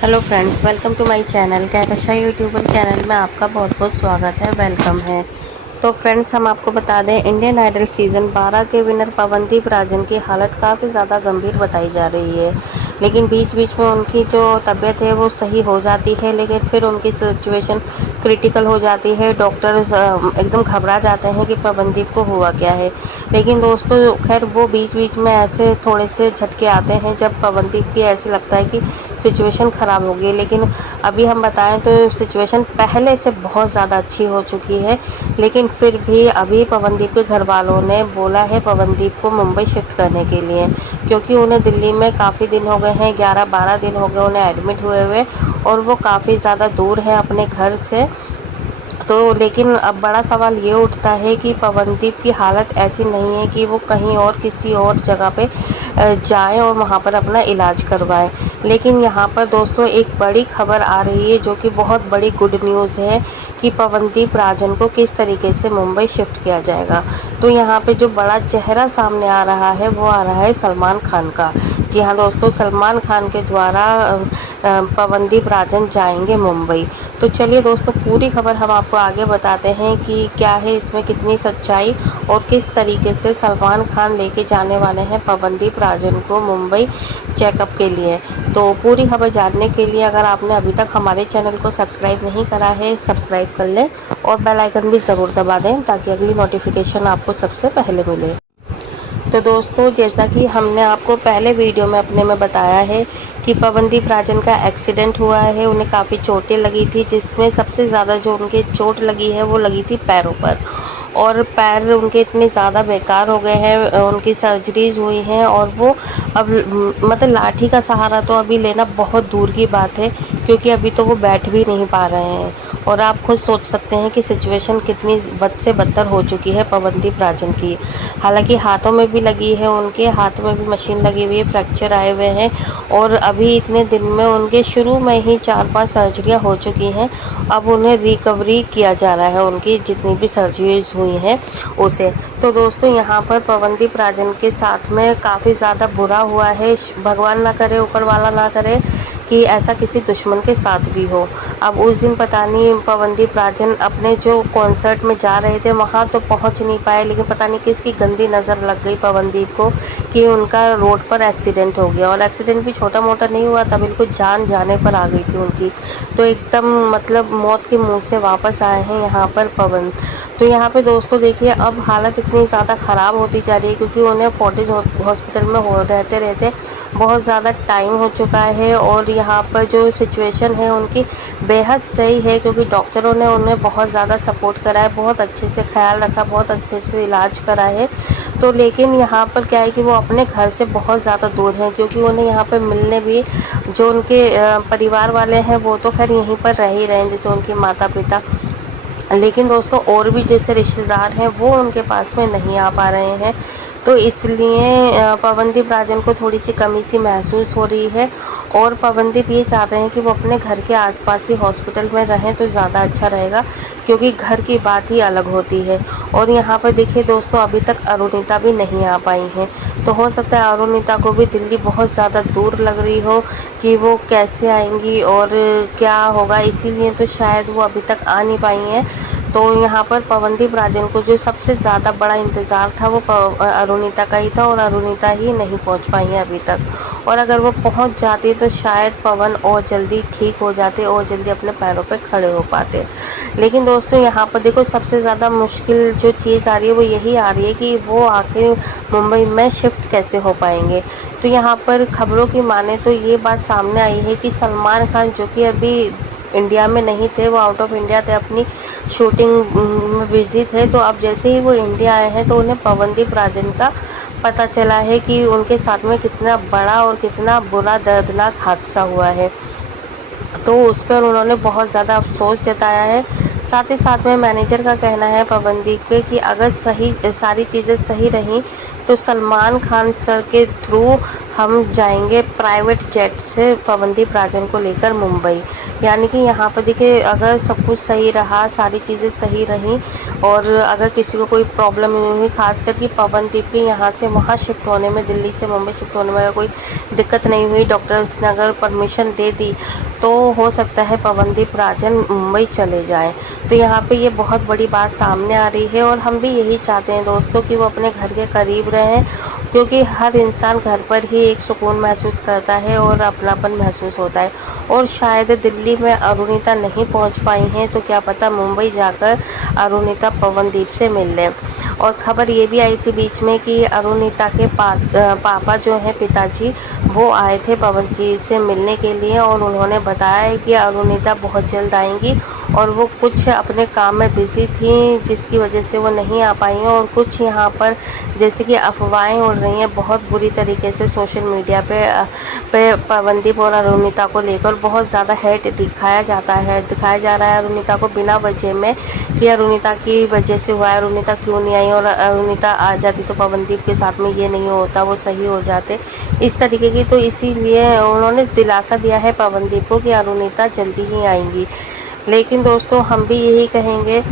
Hello friends, welcome to my channel. Kahkasha YouTuber channel में आपका बहुत बहुत स्वागत है, वेलकम है। तो फ्रेंड्स, हम आपको बता दें, इंडियन आइडल सीज़न 12 के विनर पवनदीप राजन की हालत काफ़ी ज़्यादा गंभीर बताई जा रही है। लेकिन बीच बीच में उनकी जो तबीयत है वो सही हो जाती है, लेकिन फिर उनकी सिचुएशन क्रिटिकल हो जाती है। डॉक्टर्स एकदम घबरा जाते हैं कि पवनदीप को हुआ क्या है। लेकिन दोस्तों, खैर वो बीच बीच में ऐसे थोड़े से झटके आते हैं जब पवनदीप की ऐसे लगता है कि सिचुएशन ख़राब हो गई। लेकिन अभी हम बताएं तो सिचुएशन पहले से बहुत ज़्यादा अच्छी हो चुकी है। लेकिन फिर भी अभी पवनदीप के घर वालों ने बोला है पवनदीप को मुंबई शिफ्ट करने के लिए, क्योंकि उन्हें दिल्ली में काफ़ी दिन हो गए हैं, 11-12 दिन हो गए उन्हें एडमिट हुए हुए, और वो काफ़ी ज़्यादा दूर है अपने घर से। तो लेकिन अब बड़ा सवाल ये उठता है कि पवनदीप की हालत ऐसी नहीं है कि वो कहीं और किसी और जगह पे जाएं और वहाँ पर अपना इलाज करवाएं। लेकिन यहाँ पर दोस्तों एक बड़ी खबर आ रही है जो कि बहुत बड़ी गुड न्यूज़ है कि पवनदीप राजन को किस तरीके से मुंबई शिफ्ट किया जाएगा। तो यहाँ पे जो बड़ा चेहरा सामने आ रहा है वो आ रहा है सलमान खान का। जी हाँ दोस्तों, सलमान खान के द्वारा पवनदीप राजन जाएंगे मुंबई। तो चलिए दोस्तों, पूरी खबर हम आपको आगे बताते हैं कि क्या है इसमें, कितनी सच्चाई, और किस तरीके से सलमान खान लेके जाने वाले हैं पवनदीप राजन को मुंबई चेकअप के लिए। तो पूरी खबर जानने के लिए अगर आपने अभी तक हमारे चैनल को सब्सक्राइब नहीं करा है, सब्सक्राइब कर लें और बेल आइकन भी ज़रूर दबा दें ताकि अगली नोटिफिकेशन आपको सबसे पहले मिले। तो दोस्तों, जैसा कि हमने आपको पहले वीडियो में अपने में बताया है कि पवनदीप राजन का एक्सीडेंट हुआ है, उन्हें काफ़ी चोटें लगी थी, जिसमें सबसे ज़्यादा जो उनके चोट लगी है वो लगी थी पैरों पर। और पैर उनके इतने ज़्यादा बेकार हो गए हैं, उनकी सर्जरीज हुई हैं, और वो अब मतलब लाठी का सहारा तो अभी लेना बहुत दूर की बात है, क्योंकि अभी तो वो बैठ भी नहीं पा रहे हैं। और आप खुद सोच सकते हैं कि सिचुएशन कितनी बद से बदतर हो चुकी है पवनदीप राजन की। हालांकि हाथों में भी लगी है, उनके हाथ में भी मशीन लगी हुई है, फ्रैक्चर आए हुए हैं, और अभी इतने दिन में उनके शुरू में ही 4-5 सर्जरियां हो चुकी हैं। अब उन्हें रिकवरी किया जा रहा है उनकी जितनी भी सर्जरीज हुई हैं उसे। तो दोस्तों, यहाँ पर पवनदीप राजन के साथ में काफ़ी ज़्यादा बुरा हुआ है। भगवान ना करे, ऊपर वाला ना करे कि ऐसा किसी दुश्मन के साथ भी हो। अब उस दिन पता नहीं पवनदीप राजन अपने जो कॉन्सर्ट में जा रहे थे वहाँ तो पहुँच नहीं पाए, लेकिन पता नहीं किसकी गंदी नज़र लग गई पवनदीप को कि उनका रोड पर एक्सीडेंट हो गया। और एक्सीडेंट भी छोटा मोटा नहीं हुआ था, बिल्कुल जान जाने पर आ गई थी उनकी। तो एकदम मतलब मौत के मुंह से वापस आए हैं यहाँ पर पवन। तो यहाँ पे दोस्तों देखिए, अब हालत इतनी ज़्यादा ख़राब होती जा रही है क्योंकि उन्हें फोर्टिस हॉस्पिटल में रहते रहते बहुत ज़्यादा टाइम हो चुका है। और यहाँ पर जो सिचुएशन है उनकी बेहद सही है, क्योंकि डॉक्टरों ने उन्हें बहुत ज़्यादा सपोर्ट करा है, बहुत अच्छे से ख्याल रखा, बहुत अच्छे से इलाज करा है। तो लेकिन यहाँ पर क्या है कि वो अपने घर से बहुत ज़्यादा दूर हैं, क्योंकि उन्हें यहाँ पर मिलने भी जो उनके परिवार वाले हैं वो तो खैर यहीं पर रह ही रहे हैं, जैसे उनके माता पिता। लेकिन दोस्तों, और भी जैसे रिश्तेदार हैं वो उनके पास में नहीं आ पा रहे हैं। तो इसलिए पवनदीप राजन को थोड़ी सी कमी सी महसूस हो रही है, और पवनदीप ये चाहते हैं कि वो अपने घर के आसपास ही हॉस्पिटल में रहें तो ज़्यादा अच्छा रहेगा, क्योंकि घर की बात ही अलग होती है। और यहाँ पर देखिए दोस्तों, अभी तक अरुणिता भी नहीं आ पाई हैं। तो हो सकता है अरुणिता को भी दिल्ली बहुत ज़्यादा दूर लग रही हो कि वो कैसे आएंगी और क्या होगा, इसीलिए तो शायद वो अभी तक आ नहीं पाई हैं। तो यहाँ पर पवनदीप राजन को जो सबसे ज़्यादा बड़ा इंतज़ार था वो अरुणिता का ही था, और अरुणिता ही नहीं पहुँच पाई हैं अभी तक। और अगर वो पहुँच जाती तो शायद पवन और जल्दी ठीक हो जाते और जल्दी अपने पैरों पे खड़े हो पाते। लेकिन दोस्तों, यहाँ पर देखो, सबसे ज़्यादा मुश्किल जो चीज़ आ रही है वो यही आ रही है कि वो आखिर मुंबई में शिफ्ट कैसे हो पाएंगे। तो यहाँ पर खबरों की माने तो ये बात सामने आई है कि सलमान खान, जो कि अभी इंडिया में नहीं थे, वो आउट ऑफ इंडिया थे, अपनी शूटिंग में बिजी थे। तो अब जैसे ही वो इंडिया आए हैं तो उन्हें पवनदीप राजन का पता चला है कि उनके साथ में कितना बड़ा और कितना बुरा दर्दनाक हादसा हुआ है। तो उस पर उन्होंने बहुत ज़्यादा अफसोस जताया है। साथ ही साथ में मैनेजर का कहना है पवनदीप के कि अगर सही सारी चीज़ें सही रहीं तो सलमान खान सर के थ्रू हम जाएंगे प्राइवेट जेट से पवनदीप राजन को लेकर मुंबई। यानी कि यहाँ पर देखिए, अगर सब कुछ सही रहा, सारी चीज़ें सही रहीं और अगर किसी को कोई प्रॉब्लम नहीं हुई, खासकर कि पवनदीप के यहाँ से वहाँ शिफ्ट होने में, दिल्ली से मुंबई शिफ्ट होने में अगर कोई दिक्कत नहीं हुई, डॉक्टर्स ने अगर परमिशन दे दी, तो हो सकता है पवनदीप राजन मुंबई चले जाएं। तो यहाँ पे ये बहुत बड़ी बात सामने आ रही है और हम भी यही चाहते हैं दोस्तों कि वो अपने घर के करीब रहें, क्योंकि हर इंसान घर पर ही एक सुकून महसूस करता है और अपनापन महसूस होता है। और शायद दिल्ली में अरुणिता नहीं पहुंच पाई हैं, तो क्या पता मुंबई जाकर अरुणिता पवनदीप से मिल लें। और खबर ये भी आई थी बीच में कि अरुणिता के पापा जो हैं, पिताजी, वो आए थे पवन जी से मिलने के लिए और उन्होंने बताया है कि अरुणिता बहुत जल्द आएंगी और वो कुछ अपने काम में बिज़ी थी, जिसकी वजह से वो नहीं आ पाई हैं। और कुछ यहाँ पर जैसे कि अफवाहें उड़ रही हैं बहुत बुरी तरीके से सोशल मीडिया पे पवनदीप और अरुणिता को लेकर बहुत ज़्यादा हेट दिखाया जा रहा है अरुणिता को बिना वजह में, कि अरुणिता की वजह से हुआ है, अरुणिता क्यों नहीं आई, और अरुणिता आ जाती तो पवनदीप के साथ में ये नहीं होता, वो सही हो जाते, इस तरीके की। तो इसीलिए उन्होंने दिलासा दिया है पवनदीप को कि अरुणिता जल्दी ही आएंगी। लेकिन दोस्तों हम भी यही कहेंगे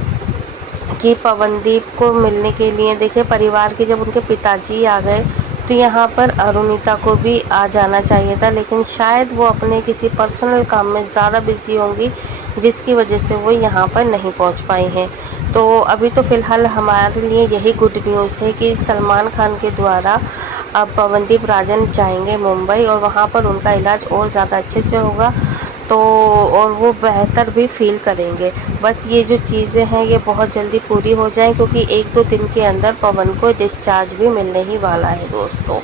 कि पवनदीप को मिलने के लिए देखिए, परिवार के जब उनके पिताजी आ गए तो यहाँ पर अरुणिता को भी आ जाना चाहिए था, लेकिन शायद वो अपने किसी पर्सनल काम में ज़्यादा बिजी होंगी, जिसकी वजह से वो यहाँ पर नहीं पहुँच पाई हैं। तो अभी तो फ़िलहाल हमारे लिए यही गुड न्यूज़ है कि सलमान खान के द्वारा अब पवनदीप राजन जाएंगे मुंबई और वहाँ पर उनका इलाज और ज़्यादा अच्छे से होगा, तो और वो बेहतर भी फील करेंगे। बस ये जो चीज़ें हैं ये बहुत जल्दी पूरी हो जाएं, क्योंकि 1-2 दिन के अंदर पवन को डिस्चार्ज भी मिलने ही वाला है दोस्तों।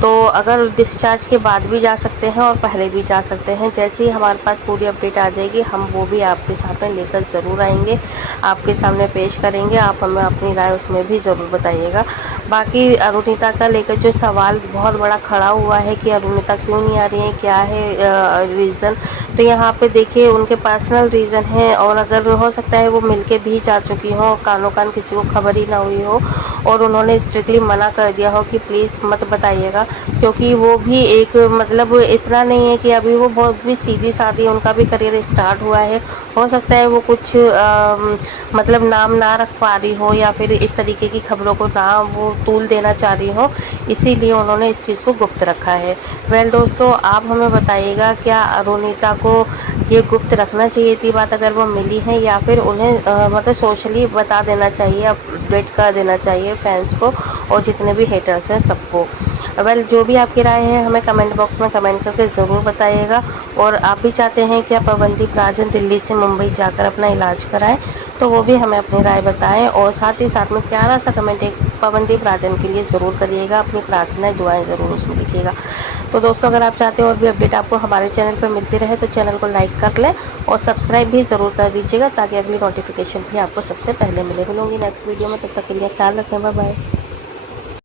तो अगर डिस्चार्ज के बाद भी जा सकते हैं और पहले भी जा सकते हैं, जैसे ही हमारे पास पूरी अपडेट आ जाएगी हम वो भी आपके सामने लेकर ज़रूर आएंगे, आपके सामने पेश करेंगे। आप हमें अपनी राय उसमें भी ज़रूर बताइएगा। बाकी अरुणिता का लेकर जो सवाल बहुत बड़ा खड़ा हुआ है कि अरुणिता क्यों नहीं आ रही है, क्या है रीज़न, तो यहाँ पे देखिए उनके पर्सनल रीज़न है, और अगर हो सकता है वो मिलके भी जा चुकी हो, कानों कान किसी को खबर ही ना हुई हो और उन्होंने स्ट्रिक्टली मना कर दिया हो कि प्लीज़ मत बताइएगा, क्योंकि वो भी एक मतलब इतना नहीं है कि अभी वो बहुत भी सीधी सादी, उनका भी करियर स्टार्ट हुआ है। हो सकता है वो कुछ मतलब नाम ना रख पा रही हो या फिर इस तरीके की खबरों को ना वो तूल देना चाह रही हो, इसीलिए उन्होंने इस चीज़ को गुप्त रखा है। वेल दोस्तों, आप हमें बताइएगा, क्या अरुणिता को ये गुप्त रखना चाहिए थी बात अगर वो मिली है, या फिर उन्हें मतलब सोशली बता देना चाहिए, अपडेट कर देना चाहिए फैंस को और जितने भी हेटर्स हैं सबको। वेल जो भी आपकी राय है हमें कमेंट बॉक्स में कमेंट करके ज़रूर बताइएगा। और आप भी चाहते हैं कि पवनदीप राजन दिल्ली से मुंबई जाकर अपना इलाज कराएं, तो वो भी हमें अपनी राय बताएं और साथ ही साथ में प्यारा सा कमेंट एक पवनदीप राजन के लिए ज़रूर करिएगा, अपनी प्रार्थनाएं दुआएं ज़रूर उसमें लिखिएगा। तो दोस्तों, अगर आप चाहते हो और भी अपडेट आपको हमारे चैनल पर मिलती रहे तो चैनल को लाइक कर लें और सब्सक्राइब भी ज़रूर कर दीजिएगा, ताकि अगली नोटिफिकेशन भी आपको सबसे पहले मिलूंगी नेक्स्ट वीडियो में। तब तक के लिए ख्याल रखें, बाय बाय।